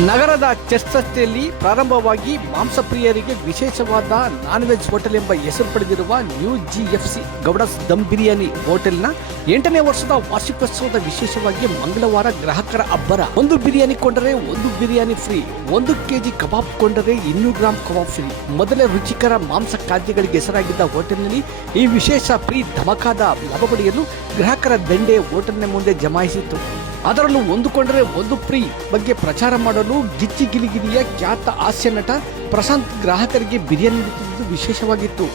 ನಗರದ ಚರ್ಚ್ ರಸ್ತೆಯಲ್ಲಿ ಪ್ರಾರಂಭವಾಗಿ ಮಾಂಸಪ್ರಿಯರಿಗೆ ವಿಶೇಷವಾದ ನಾನ್ ವೆಜ್ ಹೋಟೆಲ್ ಎಂಬ ಹೆಸರು ಪಡೆದಿರುವ ನ್ಯೂ GFC ಗೌಡಸ್ ದಮ್ ಬಿರಿಯಾನಿ ಹೋಟೆಲ್ನ 8ನೇ ವರ್ಷದ ವಾರ್ಷಿಕೋತ್ಸವದ ವಿಶೇಷವಾಗಿ ಮಂಗಳವಾರ ಗ್ರಾಹಕರ ಅಬ್ಬರ. ಒಂದು ಬಿರಿಯಾನಿ ಕೊಂಡರೆ ಒಂದು ಬಿರಿಯಾನಿ ಫ್ರೀ, 1 kg ಕಬಾಬ್ ಕೊಂಡರೆ 200 ಗ್ರಾಂ ಕಬಾಬ್ ಫ್ರೀ. ಮೊದಲೇ ರುಚಿಕರ ಮಾಂಸ ಖಾದ್ಯಗಳಿಗೆ ಹೆಸರಾಗಿದ್ದ ಹೋಟೆಲ್ನಲ್ಲಿ ಈ ವಿಶೇಷ ಫ್ರೀ ಧಮಕಾದ ಲಾಭ ಪಡೆಯಲು ಗ್ರಾಹಕರ ದಂಡೆ ಹೋಟೆಲ್ನ ಮುಂದೆ ಜಮಾಯಿಸಿತು. ಅದರಲ್ಲೂ ಒಂದು ಕೊಂಡರೆ ಒಂದು ಫ್ರೀ ಬಗ್ಗೆ ಪ್ರಚಾರ ಮಾಡಲು ಗಿಚ್ಚಿ ಗಿಲಿಗಿಲಿಯ ಖ್ಯಾತ ಹಾಸ್ಯ ನಟ ಪ್ರಶಾಂತ್ ಗ್ರಾಹಕರಿಗೆ ಬಿರಿಯಾನಿ ನೀಡುತ್ತಿದ್ದು ವಿಶೇಷವಾಗಿತ್ತು.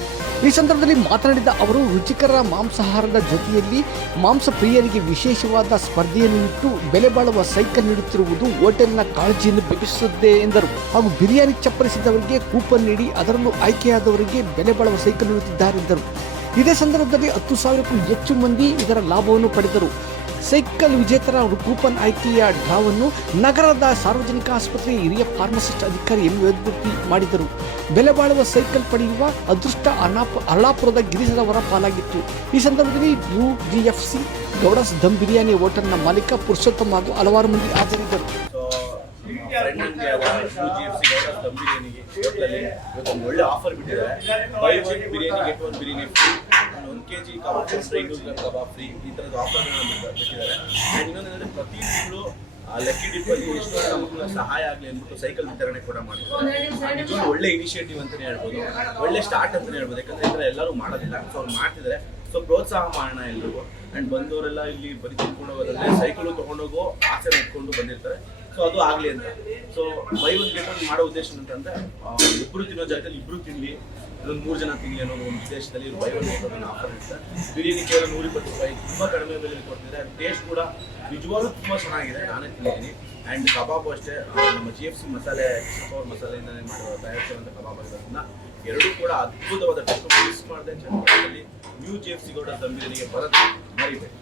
ಈ ಸಂದರ್ಭದಲ್ಲಿ ಮಾತನಾಡಿದ ಅವರು, ರುಚಿಕರ ಮಾಂಸಾಹಾರದ ಜೊತೆಯಲ್ಲಿ ಮಾಂಸ ಪ್ರಿಯರಿಗೆ ವಿಶೇಷವಾದ ಸ್ಪರ್ಧೆಯನ್ನು ಇಟ್ಟು ಬೆಲೆ ಬಾಳುವ ಸೈಕಲ್ ನೀಡುತ್ತಿರುವುದು ಹೋಟೆಲ್ನ ಕಾಳಜಿಯನ್ನು ಬೆಳೆಸುತ್ತದೆ ಎಂದರು. ಹಾಗೂ ಬಿರಿಯಾನಿ ಚಪ್ಪರಿಸಿದವರಿಗೆ ಕೂಪನ್ ನೀಡಿ ಅದರಲ್ಲೂ ಆಯ್ಕೆಯಾದವರಿಗೆ ಬೆಲೆ ಬಾಳುವ ಸೈಕಲ್ ನೀಡುತ್ತಿದ್ದಾರೆ ಎಂದರು. ಇದೇ ಸಂದರ್ಭದಲ್ಲಿ 10,000ಕ್ಕೂ ಹೆಚ್ಚು ಮಂದಿ ಇದರ ಲಾಭವನ್ನು ಪಡೆದರು. ಸೈಕಲ್ ವಿಜೇತರ ಕೂಪನ್ ಆಯ್ಕೆಯ ಡ್ರಾವನ್ನು ನಗರದ ಸಾರ್ವಜನಿಕ ಆಸ್ಪತ್ರೆಯ ಹಿರಿಯ ಫಾರ್ಮಸಿಸ್ಟ್ ಅಧಿಕಾರಿ ಎಂ ಮಾಡಿದರು. ಬೆಲೆ ಬಾಳುವ ಸೈಕಲ್ ಪಡೆಯುವ ಅದೃಷ್ಟ ಅರ್ಲಾಪುರದ ಗಿರೀಶರವರ ಪಾಲಾಗಿತ್ತು. ಈ ಸಂದರ್ಭದಲ್ಲಿ ನ್ಯೂ GFC ಗೌಡಸ್ ದಮ್ ಬಿರಿಯಾನಿ ಹೋಟೆಲ್ನ ಮಾಲೀಕ ಪುರುಷೋತ್ತಮ್ ಹಾಗೂ ಹಲವಾರು ಮಂದಿ ಹಾಜರಿದ್ದರು. ಒಳ್ಳೆ ಆಫರ್ ಬಿಟ್ಟಿದ್ದಾರೆ. By one biryani get one biryani free, 1 kg kebab free, 200 gram kebab free, ಈ ಥರದ ಆಫರ್ಗಳನ್ನ ಬಿಟ್ಟಿದ್ದಾರೆ. ಆ್ಯಂಡ್ ಇನ್ನೊಂದಂದರೆ ಪ್ರತಿ ತಿಂಗಳು ಲಕ್ಕಿ ಡಿಪ್ಪಲ್ಲಿ ಎಷ್ಟೋ ಮಕ್ಕಳ ಸಹಾಯ ಆಗಲಿ ಅಂದ್ಬಿಟ್ಟು ಸೈಕಲ್ ವಿತರಣೆ ಕೂಡ ಮಾಡಿದ್ದಾರೆ. ಇದೊಂದು ಒಳ್ಳೆ ಇನಿಷಿಯೇಟಿವ್ ಅಂತಲೇ ಹೇಳ್ಬೋದು, ಒಳ್ಳೆ ಸ್ಟಾರ್ಟ್ ಅಂತಲೇ ಹೇಳ್ಬೋದು. ಯಾಕಂದರೆ ಈ ಥರ ಎಲ್ಲರೂ ಮಾಡೋದಿಲ್ಲ, ಸೊ ಅವ್ರು ಮಾಡ್ತಿದ್ದಾರೆ. ಸೊ ಪ್ರೋತ್ಸಾಹ ಮಾಡೋಣ ಎಲ್ರಿಗೂ. ಆ್ಯಂಡ್ ಬಂದವರೆಲ್ಲ ಇಲ್ಲಿ ಬರೀ ತಿಳ್ಕೊಂಡು ಹೋಗೋದಲ್ಲೇ ಸೈಕಲು ತೊಗೊಂಡೋಗೋ ಆಸೆ ಇಟ್ಕೊಂಡು ಬಂದಿರ್ತಾರೆ. ಸೊ ಅದು ಆಗಲಿ ಅಂತ. So by one get one ಮಾಡೋ ಉದ್ದೇಶ ಅಂತಂದರೆ ಇಬ್ಬರು ತಿನ್ನೋ ಜಾಗದಲ್ಲಿ ಇಬ್ಬರು ತಿನ್ನಲಿ, ಇದೊಂದು 3 ಜನ ತಿನ್ನಲಿ ಅನ್ನೋ ಒಂದು ಉದ್ದೇಶದಲ್ಲಿ by one get one offer ಇರುತ್ತೆ. ಬಿರಿಯಾನಿ ಕೇವಲ 120 ರೂಪಾಯಿ, ತುಂಬ ಕಡಿಮೆ ಬೆಲೆಯಲ್ಲಿ ಕೊಡ್ತಿದ್ದಾರೆ. ಟೇಸ್ಟ್ ಕೂಡ ನಿಜವಾಗ್ಲೂ ತುಂಬ ಚೆನ್ನಾಗಿದೆ, ನಾನೇ ತಿಂದಿದ್ದೀನಿ. ಆ್ಯಂಡ್ ಕಬಾಬು ಅಷ್ಟೇ ನಮ್ಮ GFC ಮಸಾಲೆ ಮಸಾಲೆಯಿಂದಲೇ ತಯಾರಿಸಿರುವಂಥ ಕಬಾಬ್ ಆಗಿರೋದ್ರಿಂದ ಎರಡೂ ಕೂಡ ಅದ್ಭುತವಾದ ಟೇಸ್ಟ್. ಮಿಸ್ ಮಾಡಿದೆ ಚೆನ್ನಾಗಿ ನ್ಯೂ GFC ಗೌಡಸ್ ದಮ್ ಬಿರಿಯಾನಿಗೆ ಬರೋದು ಮರಿಬೇಡಿ.